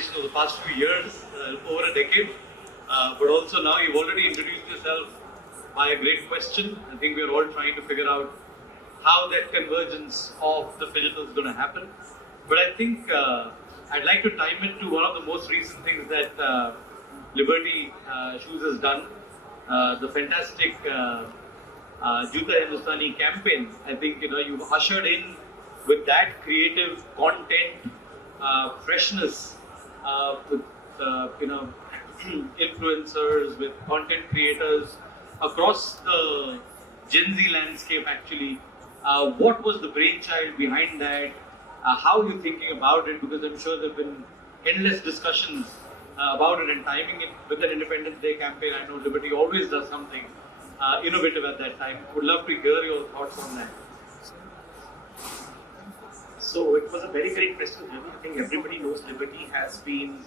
conversation of the past few years, over a decade. But also now you've already introduced yourself by a great question. I think we're all trying to figure out how that convergence of the Phygital is going to happen. But I think I'd like to time it to one of the most recent things that Liberty Shoes has done. The fantastic Juta Hindustani campaign. I think you've ushered in with that creative content, freshness, with influencers, with content creators across the Gen Z landscape. Actually, what was the brainchild behind that? How are you thinking about it? Because I'm sure there've been endless discussions about it, and timing it with an Independence Day campaign. I know Liberty always does something innovative at that time. Would love to hear your thoughts on that. So it was a very great question. I think everybody knows Liberty has been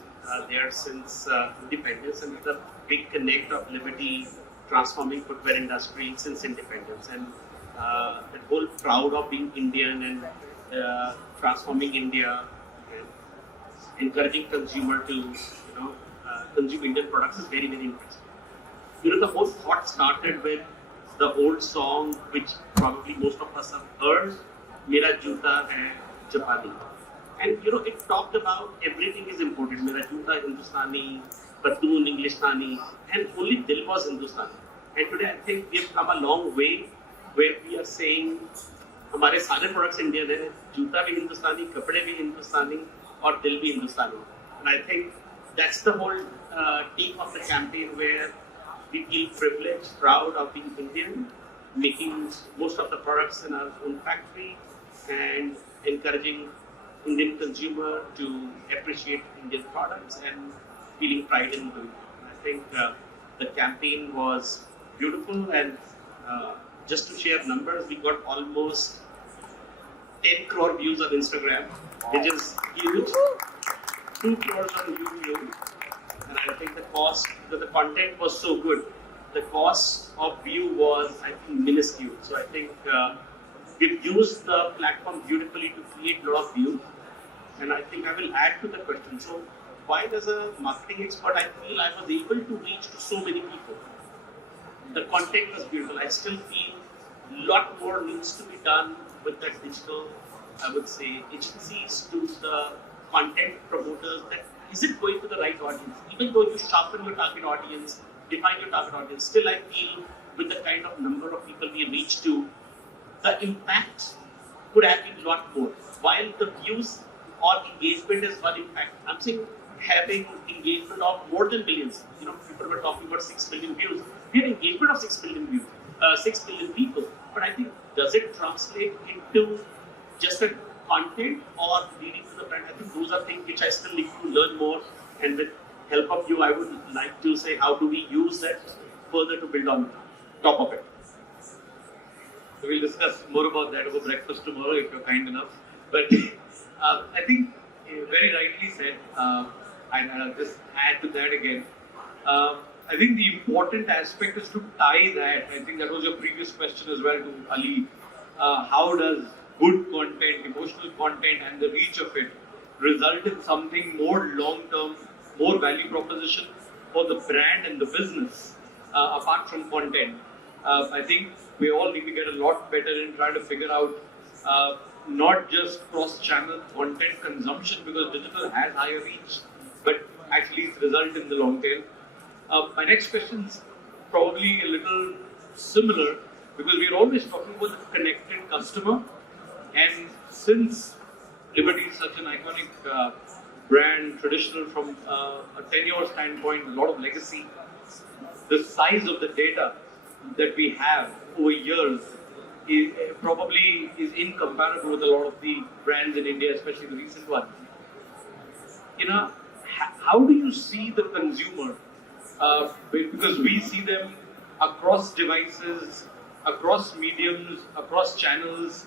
there since independence, and it's a big connect of Liberty transforming footwear industry since independence, and that whole proud of being Indian and transforming India and encouraging consumer to consume Indian products is very, very interesting. The whole thought started with the old song which probably most of us have heard, Mera Juta Hai Japani. And it talked about everything is important. Mera Juta Hindustani, Patoon Englishani, and only Dil was Hindustani. And today I think we have come a long way where we are saying हमारे सारे products Indian हैं, जूता भी हिंदुस्तानी, कपड़े भी हिंदुस्तानी और दिल भी हिंदुस्तानी. And I think that's the whole theme of the campaign, where we feel privileged, proud of being Indian, making most of the products in our own factory, and encouraging Indian consumer to appreciate Indian products and feeling pride in doing it. I think the campaign was beautiful, and just to share numbers, we got almost 10 crore views on Instagram, which is huge. 2 crores on YouTube, and I think the cost, because the content was so good, the cost of view was, I think, minuscule. So I think we've used the platform beautifully to create a lot of views, and I think I will add to the question. So while as a marketing expert, I feel I was able to reach to so many people. The content was beautiful. I still feel a lot more needs to be done with that digital, I would say, agencies to the content promoters, that is it going to the right audience? Even though you sharpen your target audience, define your target audience, still I feel with the kind of number of people we reach to, the impact could have been a lot more. While the views or engagement is one impact, I'm saying having engagement of more than millions. People were talking about 6 million views. We have engagement of 6 million views, 6 million people. But I think, does it translate into just a content or leading to the brand? I think those are things which I still need to learn more, and with help of you, I would like to say how do we use that further to build on top of it. So we'll discuss more about that over breakfast tomorrow if you're kind enough. But I think very rightly said, and I'll just add to that again. I think the important aspect is to tie that. I think that was your previous question as well to Ali. How does good content, emotional content, and the reach of it result in something more long-term, more value proposition for the brand and the business, apart from content? I think we all need to get a lot better in trying to figure out not just cross-channel content consumption, because digital has higher reach, but actually it's result in the long tail. My next question is probably a little similar, because we're always talking about the connected customer. And since Liberty is such an iconic brand, traditional from a tenure standpoint, a lot of legacy, the size of the data that we have over years probably is incomparable with a lot of the brands in India, especially the recent ones. How do you see the consumer? Because we see them across devices, across mediums, across channels.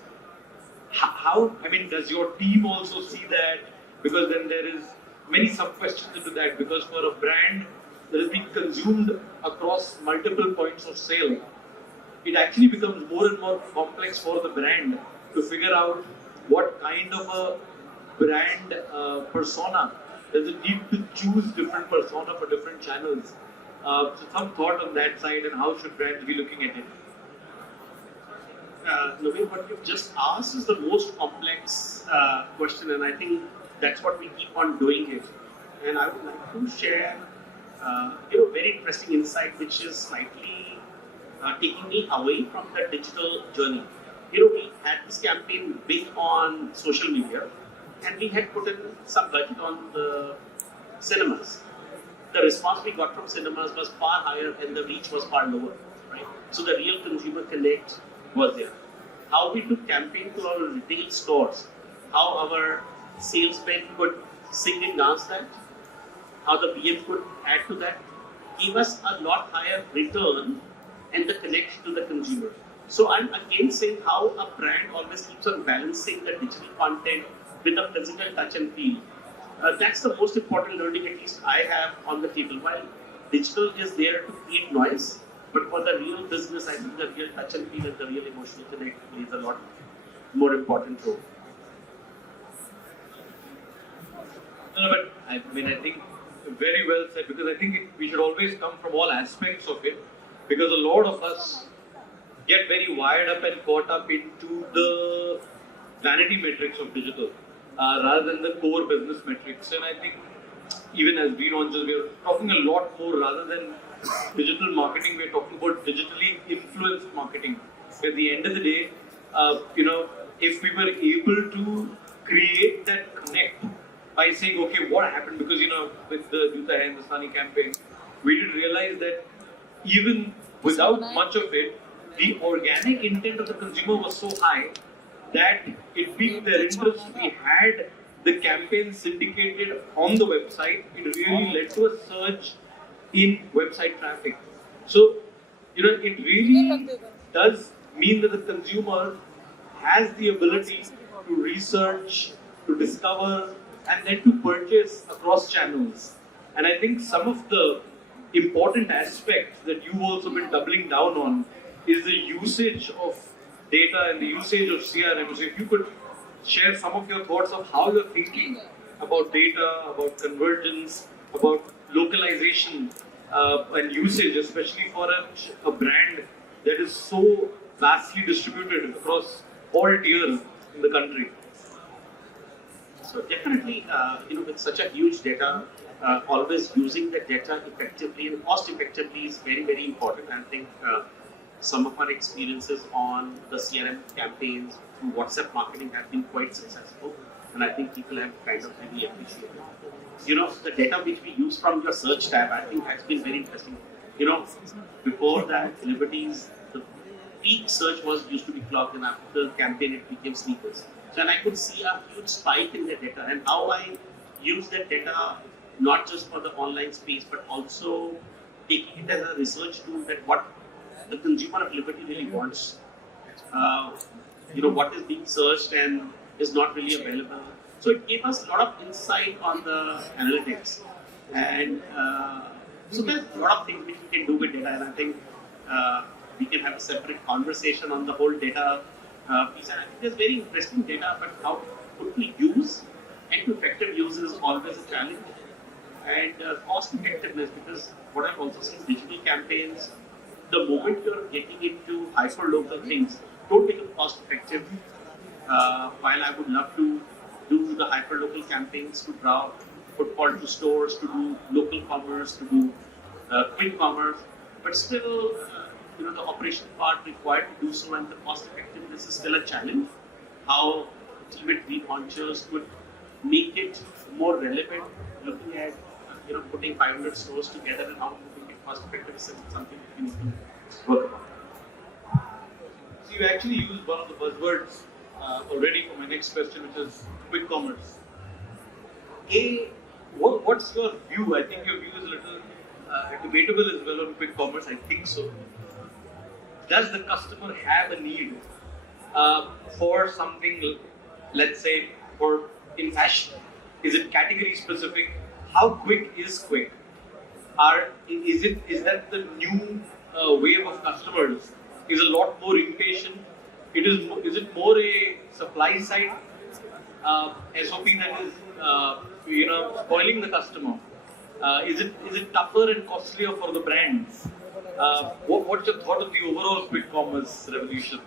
Does your team also see that? Because then there is many sub-questions into that, because for a brand that is being consumed across multiple points of sale, it actually becomes more and more complex for the brand to figure out what kind of a brand persona There's a need to choose different persona for different channels. So some thought on that side, and how should brands be looking at it? Naveen, what you've just asked is the most complex question, and I think that's what we keep on doing it. And I would like to share, very interesting insight, which is slightly taking me away from the digital journey. We had this campaign big on social media, and we had put in some budget on the cinemas. The response we got from cinemas was far higher, and the reach was far lower, right? So the real consumer connect was there. How we took campaign to our retail stores, how our salesmen could sing and dance that, how the PM could add to that, gave us a lot higher return and the connection to the consumer. So I'm again saying how a brand always keeps on balancing the digital content with the physical touch and feel. That's the most important learning, at least I have on the table. While digital is there to create noise, but for the real business, I think the real touch and feel and the real emotional connect plays a lot more important role. No, but I mean, I think very well said, because I think we should always come from all aspects of it, because a lot of us get very wired up and caught up into the vanity metrics of digital rather than the core business metrics. And I think even as relaunches, we're talking a lot more rather than digital marketing. We're talking about digitally influenced marketing. At the end of the day, if we were able to create that connect by saying, okay, what happened? Because with the Juta Hai Hindustani campaign, we did realize that even without much of it, the organic intent of the consumer was so high that it piqued their interest. We had the campaign syndicated on the website. It really led to a surge in website traffic. So, it really does mean that the consumer has the ability to research, to discover, and then to purchase across channels. And I think some of the important aspects that you've also been doubling down on is the usage of data and the usage of CRM. So if you could share some of your thoughts of how you're thinking about data, about convergence, about localization and usage, especially for a brand that is so vastly distributed across all tiers in the country. So definitely, with such a huge data, always using the data effectively and cost effectively is very, very important. I think some of our experiences on the CRM campaigns through WhatsApp marketing have been quite successful, and I think people have kind of really appreciated it. The data which we use from your search tab, I think has been very interesting. Before that, Liberty's the peak search was used to be clocked, and after the campaign it became sneakers. So, and I could see a huge spike in the data, and how I use that data not just for the online space, but also taking it as a research tool that what the consumer of Liberty really wants. What is being searched and is not really available. So it gave us a lot of insight on the analytics. And so there's a lot of things which we can do with data, and I think we can have a separate conversation on the whole data piece. And I think there's very interesting data, but how quickly use and to effective use is always a challenge. And cost effectiveness, because what I've also seen digital campaigns, the moment you're getting into hyper local things, don't become cost effective. While I would love to do the hyper local campaigns to draw footfall to stores, to do local commerce, to do quick commerce, but still, the operation part required to do so, and the cost effectiveness is still a challenge. How ultimate relaunchers could make it more relevant, looking at putting 500 stores together and how to make it cost effective is something we need to work on. So you actually used one of the buzzwords already for my next question, which is quick commerce. What's your view? I think your view is a little debatable as well on quick commerce. I think so. Does the customer have a need for something, let's say, in fashion? Is it category specific? How quick is quick? Is that the new wave of customers? Is a lot more impatient? Is it more a supply side SOP that is spoiling the customer? Is it tougher and costlier for the brands? What's your thought of the overall quick commerce revolution?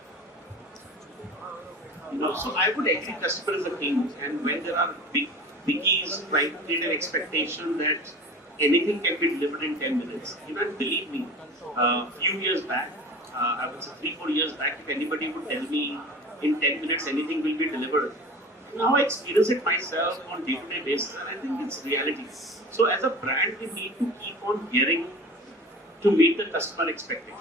So I would agree customer is a king, and when there are biggies trying to create an expectation that anything can be delivered in 10 minutes, and believe me, a few years back, I would say 3-4 years back, if anybody would tell me in 10 minutes anything will be delivered, now I experience it myself on day-to-day basis, and I think it's reality. So as a brand, we need to keep on gearing to meet the customer expectation.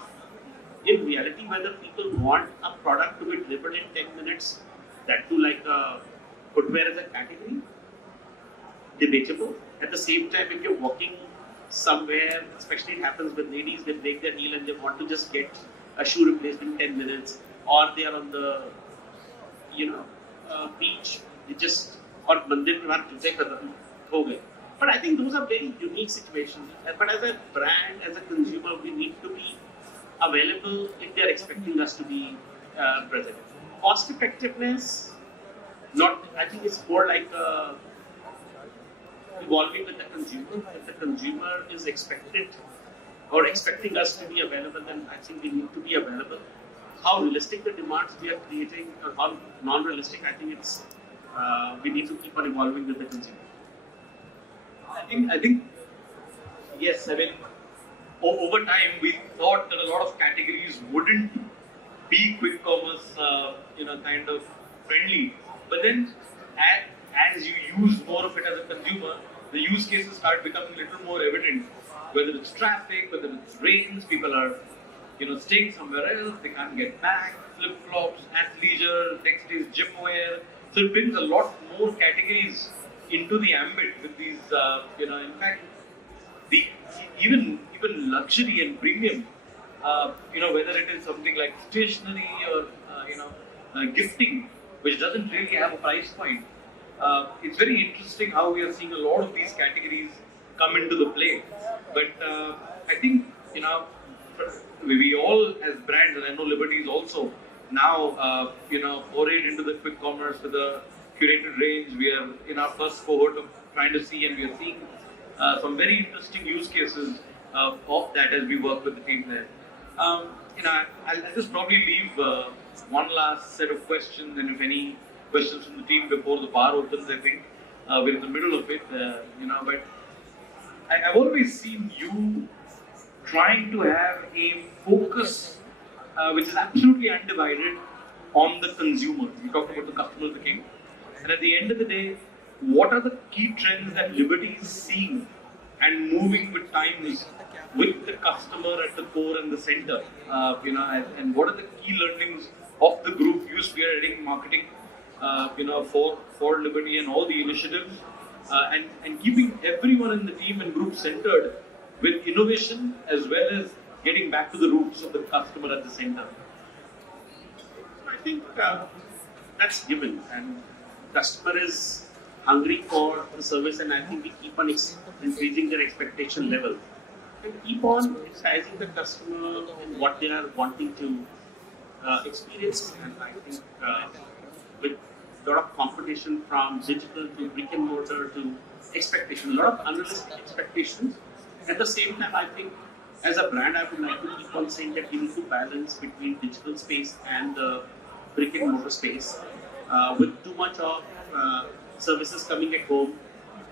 In reality, whether people want a product to be delivered in 10 minutes, that too like footwear as a category, debatable. At the same time, if you're walking somewhere, especially it happens with ladies, they break their heel and they want to just get a shoe replaced in 10 minutes, or they are on the beach, they just or mandir mein jute khatam ho gaye. But I think those are very unique situations. But as a brand, as a consumer, we need to be available if they are expecting us to be present. Cost effectiveness, not. I think it's more like evolving with the consumer. If the consumer is expected or expecting us to be available, then I think we need to be available. How realistic the demands we are creating, or how non-realistic, I think it's we need to keep on evolving with the consumer. I think, yes. I mean, over time we thought that a lot of categories wouldn't be quick commerce, kind of friendly. But then, as you use more of it as a consumer, the use cases start becoming a little more evident. Whether it's traffic, whether it's rains, people are, staying somewhere else, they can't get back, flip-flops, athleisure, next day's gym wear. So it brings a lot more categories into the ambit with these, in fact, the even luxury and premium, whether it is something like stationery or, gifting, which doesn't really have a price point. It's very interesting how we are seeing a lot of these categories come into the play. But I think, we all as brands, and I know Liberty is also now, forayed into the quick commerce with a curated range. We are in our first cohort of trying to see, and we are seeing some very interesting use cases of that as we work with the team there. I'll just probably leave one last set of questions, and if any questions from the team before the bar opens, I think we're in the middle of it, but I've always seen you trying to have a focus which is absolutely undivided on the consumer. We talked about the customer is the king. And at the end of the day, what are the key trends that Liberty is seeing and moving with times with the customer at the core and the center? And what are the key learnings of the group you spearheading marketing, for Liberty and all the initiatives, and keeping everyone in the team and group centered with innovation as well as getting back to the roots of the customer at the center. I think that's given, and customer is hungry for the service, and I think we keep on increasing their expectation level and keep on exercising the customer in what they are wanting to experience. And I think with a lot of competition from digital to brick and mortar to expectation, a lot of unrealistic expectations. At the same time, I think as a brand, I would like to keep on saying that we need to balance between digital space and the brick and mortar space. With too much of services coming at home,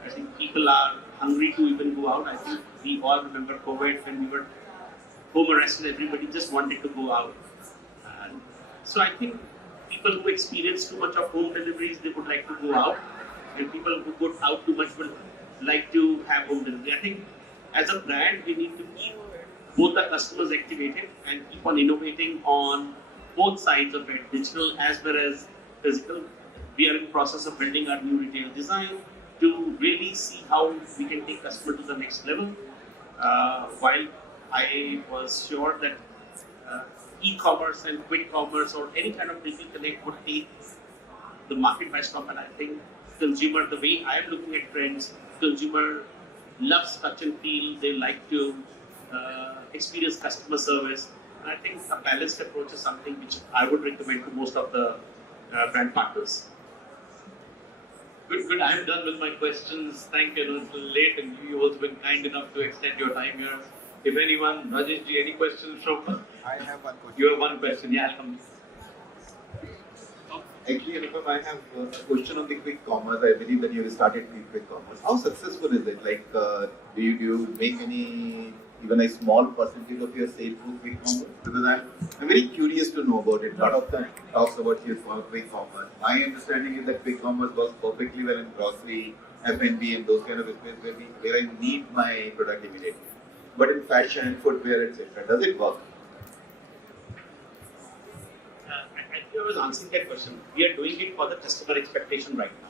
I think people are hungry to even go out. I think we all remember COVID when we were home arrested, everybody just wanted to go out. And so I think people who experience too much of home deliveries, they would like to go out. And people who go out too much would like to have home delivery. I think as a brand, we need to keep both the customers activated and keep on innovating on both sides of it, digital as well as physical. We are in the process of building our new retail design to really see how we can take customer to the next level. While I was sure that e-commerce and quick commerce or any kind of digital connect would take the market by storm, and I think consumer, the way I am looking at trends, consumer loves touch and feel. They like to experience customer service. And I think a balanced approach is something which I would recommend to most of the brand partners. Good. I'm done with my questions. Thank you. It's late, and you've also been kind enough to extend your time here. If anyone, Rajesh ji, any questions from? I have one question. You have one question. Yeah, I'll come. Actually, Anupam, I have a question on the quick commerce. I believe that you have started quick commerce. How successful is it? Like, do you make any, even a small percentage of your sales through quick commerce? Because I'm very curious to know about it. A lot of time talks about your quick commerce. My understanding is that quick commerce works perfectly well in grocery, F&B, and those kind of spaces where I need my product immediately. But in fashion, footwear, etc., does it work? I think I was answering that question. We are doing it for the customer expectation right now.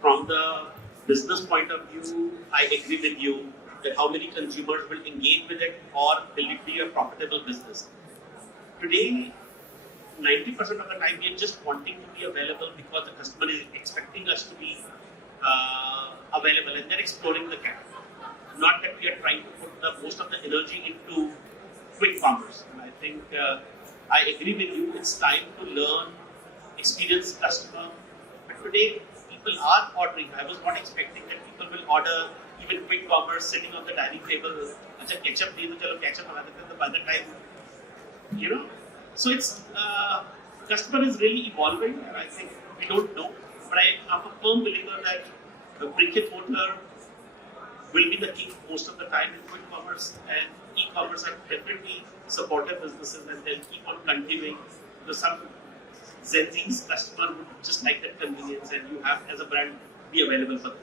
From the business point of view, I agree with you that how many consumers will engage with it or will it be a profitable business. Today, 90% of the time we are just wanting to be available because the customer is expecting us to be available and they're exploring the category. Not that we are trying to put the most of the energy into quick commerce. And I think I agree with you. It's time to learn, experience customer. But today, people are ordering. I was not expecting that people will order even quick commerce sitting on the dining table. Acha ketchup dee do, chalo ketchup bana dete. By the time, you know. So it's customer is really evolving, and I think we don't know. But I'm a firm believer that the brick and mortar will be the king most of the time in quick commerce, and e-commerce are definitely supportive businesses, and they'll keep on continuing because some Gen Z's customer would just like that convenience, and you have as a brand be available for them.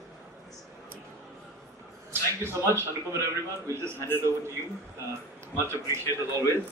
Thank you so much, Anupam and everyone. We'll just hand it over to you. Much appreciated as always.